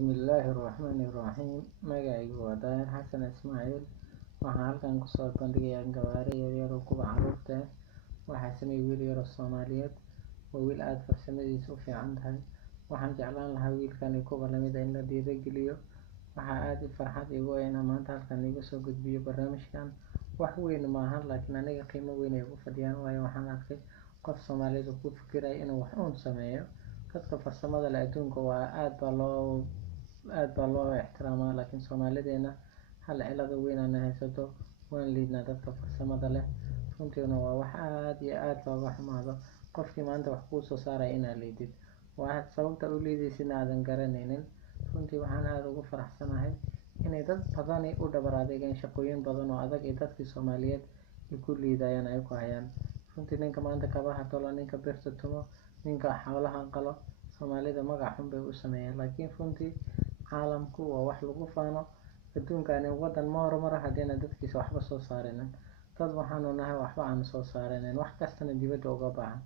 Bismillahirrahmanirrahim. Magacaygu waa Daahir Xasan Ismaaciil. Waxaan halkan kusoo bandhigayaa gawaari yaryar oo kuwa carruurta ah. Waxaa sameeyay wiil yar oo Soomaaliyeed. Waa wiil aad farsamadiisu u fiican tahay. Waxaan jeclaan lahaa wiilkan iyo kuwa lamid ah in la dhiirrigeliyo. Waxaa aad farxad iigu ah inaan maanta halkan iga soo gudbiyo barnaamijkan. Wax weyn maahan, laakiin aniga qiimo weyn ay ugu fadhiyaan, waayo waxaan arkay qof Soomaaliyeed oo ku fikiraya inuu wax uun sameeyo. Dadka farsamada leh adduunka waa aad baa loo ixtiraamaa, laakiin Soomaalideena hal cilad weyn aan haysato, waan liidnaa dadka farsamada leh. Runtiina waa wax aad iyo aad looga xumaado. Qofkii maanta wax kuu soo saaray inaad liidid, waa sababta u liidaysidna aadan garanaynin. Runtii waxaan aad ugu faraxsanahay inay dad badani u dhabar adeegeen shaqooyin badan oo adag ee dadkii Soomaaliyeed ay ku liidayaan ay ku hayaan. Runtii ninka maanta kabaha tolo, ninka birta tumo, ninka xoolaha qalo, Soomaalida magac xun bay u sameeyeen. Laakiin runtii caalamku waa wax lagu faano. Adduunkani waddan ma horumar haddii dadkiisa waxba soo saarinin. Dad waxaanu nahay waxba aan soo saarinin, wax kastana dibadda uga baahan.